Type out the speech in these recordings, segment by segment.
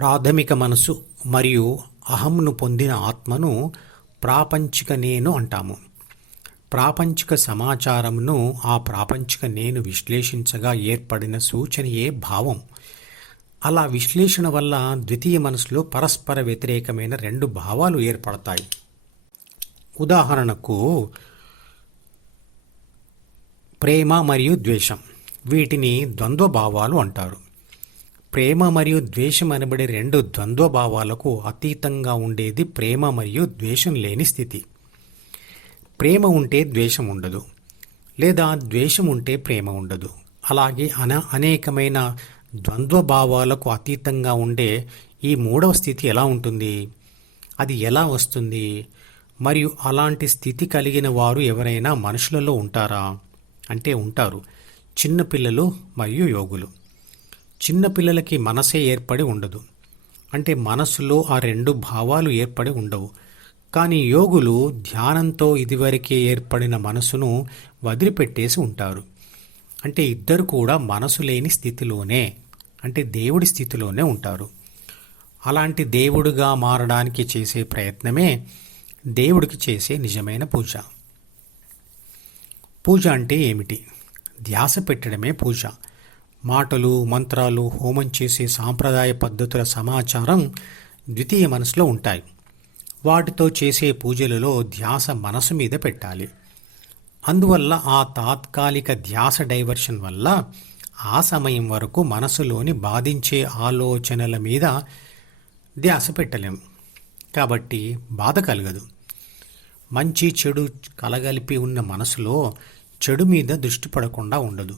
ప్రాథమిక మనసు మరియు అహంను పొందిన ఆత్మను ప్రాపంచిక నేను అంటాము. ప్రాపంచిక సమాచారంను ఆ ప్రాపంచిక నేను విశ్లేషించగా ఏర్పడిన సూచనయే భావం. అలా విశ్లేషణ వల్ల ద్వితీయ మనసులో పరస్పర వ్యతిరేకమైన రెండు భావాలు ఏర్పడతాయి. ఉదాహరణకు ప్రేమ మరియు ద్వేషం. వీటిని ద్వంద్వ భావాలు అంటారు. ప్రేమ మరియు ద్వేషం అనబడే రెండు ద్వంద్వభావాలకు అతీతంగా ఉండేది ప్రేమ మరియు ద్వేషం లేని స్థితి. ప్రేమ ఉంటే ద్వేషం ఉండదు లేదా ద్వేషం ఉంటే ప్రేమ ఉండదు. అలాగే అన అనేకమైన ద్వంద్వభావాలకు అతీతంగా ఉండే ఈ మూడవ స్థితి ఎలా ఉంటుంది? అది ఎలా వస్తుంది? మరియు అలాంటి స్థితి కలిగిన వారు ఎవరైనా మనుషులలో ఉంటారా? అంటే ఉంటారు. చిన్నపిల్లలు మరియు యోగులు. చిన్నపిల్లలకి మనసే ఏర్పడి ఉండదు. అంటే మనసులో ఆ రెండు భావాలు ఏర్పడి ఉండవు. కానీ యోగులు ధ్యానంతో ఇదివరకే ఏర్పడిన మనసును వదిలిపెట్టేసి ఉంటారు. అంటే ఇద్దరు కూడా మనసు లేని స్థితిలోనే అంటే దేవుడి స్థితిలోనే ఉంటారు. అలాంటి దేవుడుగా మారడానికి చేసే ప్రయత్నమే దేవుడికి చేసే నిజమైన పూజ. పూజ అంటే ఏమిటి? ధ్యాస పెట్టడమే పూజ. మాటలు మంత్రాలు హోమం చేసే సాంప్రదాయ పద్ధతుల సమాచారం ద్వితీయ మనసులో ఉంటాయి. వాటితో చేసే పూజలలో ధ్యాస మనసు మీద పెట్టాలి. అందువల్ల ఆ తాత్కాలిక ధ్యాస డైవర్షన్ వల్ల ఆ సమయం వరకు మనసులోని బాధించే ఆలోచనల మీద ధ్యాస పెట్టలేం. కాబట్టి బాధ కలగదు. మంచి చెడు కలగలిపి ఉన్న మనసులో చెడు మీద దృష్టి పడకుండా ఉండదు.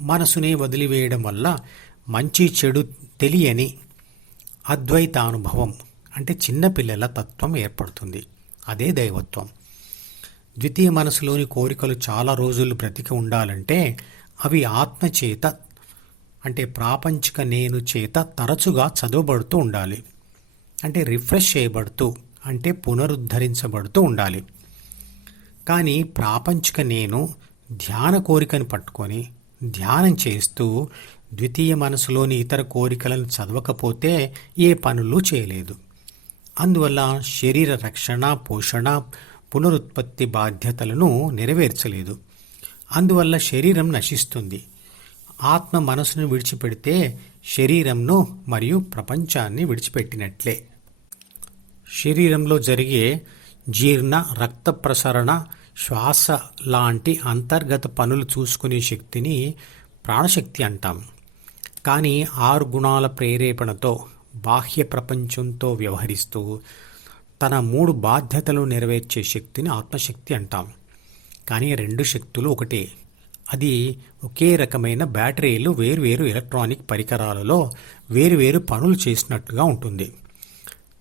మనసునే వదిలివేయడం వల్ల మంచి చెడు తెలియని అద్వైతానుభవం అంటే చిన్నపిల్లల తత్వం ఏర్పడుతుంది. అదే దైవత్వం. ద్వితీయ మనసులోని కోరికలు చాలా రోజులు బ్రతికి ఉండాలంటే అవి ఆత్మచేత అంటే ప్రాపంచిక నేను చేత తరచుగా చదవబడుతూ ఉండాలి. అంటే రిఫ్రెష్ చేయబడుతూ అంటే పునరుద్ధరించబడుతూ ఉండాలి. కానీ ప్రాపంచిక నేను ధ్యాన కోరికను పట్టుకొని ధ్యానం చేస్తూ ద్వితీయ మనసులోని ఇతర కోరికలను చదవకపోతే ఏ పనులు చేయలేదు. అందువల్ల శరీర రక్షణ పోషణ పునరుత్పత్తి బాధ్యతలను నెరవేర్చలేదు. అందువల్ల శరీరం నశిస్తుంది. ఆత్మ మనసును విడిచిపెడితే శరీరంను మరియు ప్రపంచాన్ని విడిచిపెట్టినట్లే. శరీరంలో జరిగే జీర్ణ రక్త ప్రసరణ శ్వాస లాంటి అంతర్గత పనులు చూసుకునే శక్తిని ప్రాణశక్తి అంటాం. కానీ ఆరు గుణాల ప్రేరేపణతో బాహ్య ప్రపంచంతో వ్యవహరిస్తూ తన మూడు బాధ్యతలు నెరవేర్చే శక్తిని ఆత్మశక్తి అంటాం. కానీ రెండు శక్తులు ఒకటే. అది ఒకే రకమైన బ్యాటరీలు వేరువేరు ఎలక్ట్రానిక్ పరికరాలలో వేరువేరు పనులు చేసినట్టుగా ఉంటుంది.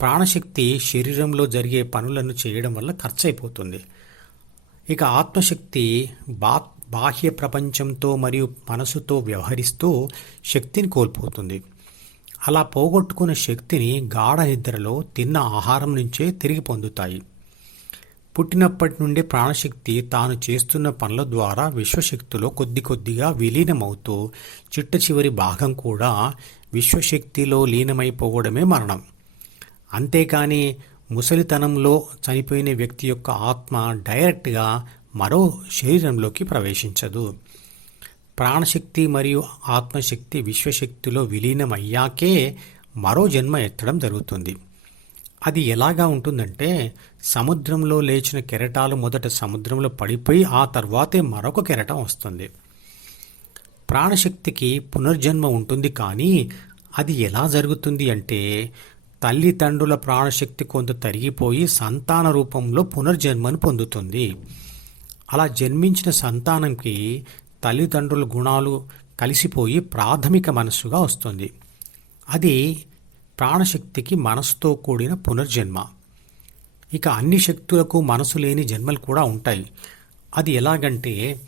ప్రాణశక్తి శరీరంలో జరిగే పనులను చేయడం వల్ల ఖర్చు అయిపోతుంది. ఇక ఆత్మశక్తి బా బాహ్య ప్రపంచంతో మరియు మనసుతో వ్యవహరిస్తూ శక్తిని కోల్పోతుంది. అలా పోగొట్టుకున్న శక్తిని గాఢ నిద్రలో తిన్న ఆహారం నుంచే తిరిగి పొందుతాయి. పుట్టినప్పటి నుండి ప్రాణశక్తి తాను చేస్తున్న పనుల ద్వారా విశ్వశక్తిలో కొద్ది కొద్దిగా విలీనమవుతూ చిట్ట చివరి భాగం కూడా విశ్వశక్తిలో లీనమైపోవడమే మరణం. అంతేకాని ముసలితనంలో చనిపోయిన వ్యక్తి యొక్క ఆత్మ డైరెక్ట్గా మరో శరీరంలోకి ప్రవేశించదు. ప్రాణశక్తి మరియు ఆత్మశక్తి విశ్వశక్తిలో విలీనమయ్యాకే మరో జన్మ ఎత్తడం జరుగుతుంది. అది ఎలాగా ఉంటుందంటే సముద్రంలో లేచిన కెరటాలు మొదట సముద్రంలో పడిపోయి ఆ తర్వాతే మరొక కెరటం వస్తుంది. ప్రాణశక్తికి పునర్జన్మ ఉంటుంది కానీ అది ఎలా జరుగుతుంది అంటే తల్లిదండ్రుల ప్రాణశక్తి కొంత తరిగిపోయి సంతాన రూపంలో పునర్జన్మను పొందుతుంది. అలా జన్మించిన సంతానంకి తల్లిదండ్రుల గుణాలు కలిసిపోయి ప్రాథమిక మనస్సుగా వస్తుంది. అది ప్రాణశక్తికి మనసుతో కూడిన పునర్జన్మ. ఇక అన్ని శక్తులకు మనసు లేని జన్మలు కూడా ఉంటాయి. అది ఎలాగంటే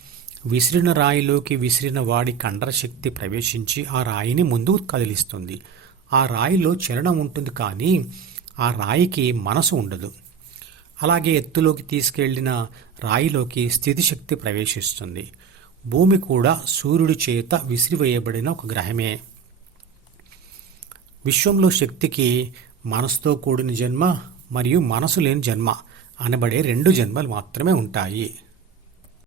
విసిరిన రాయిలోకి విసిరిన వాడి కండర శక్తి ప్రవేశించి ఆ రాయిని ముందు కదిలిస్తుంది. ఆ రాయిలో చలనం ఉంటుంది కానీ ఆ రాయికి మనసు ఉండదు. అలాగే ఎత్తులోకి తీసుకెళ్ళిన రాయిలోకి స్థితిశక్తి ప్రవేశిస్తుంది. భూమి కూడా సూర్యుడి చేత విసిరివేయబడిన ఒక గ్రహమే. విశ్వంలో శక్తికి మనసుతో కూడిన జన్మ మరియు మనసు లేని జన్మ అనబడే రెండు జన్మలు మాత్రమే ఉంటాయి.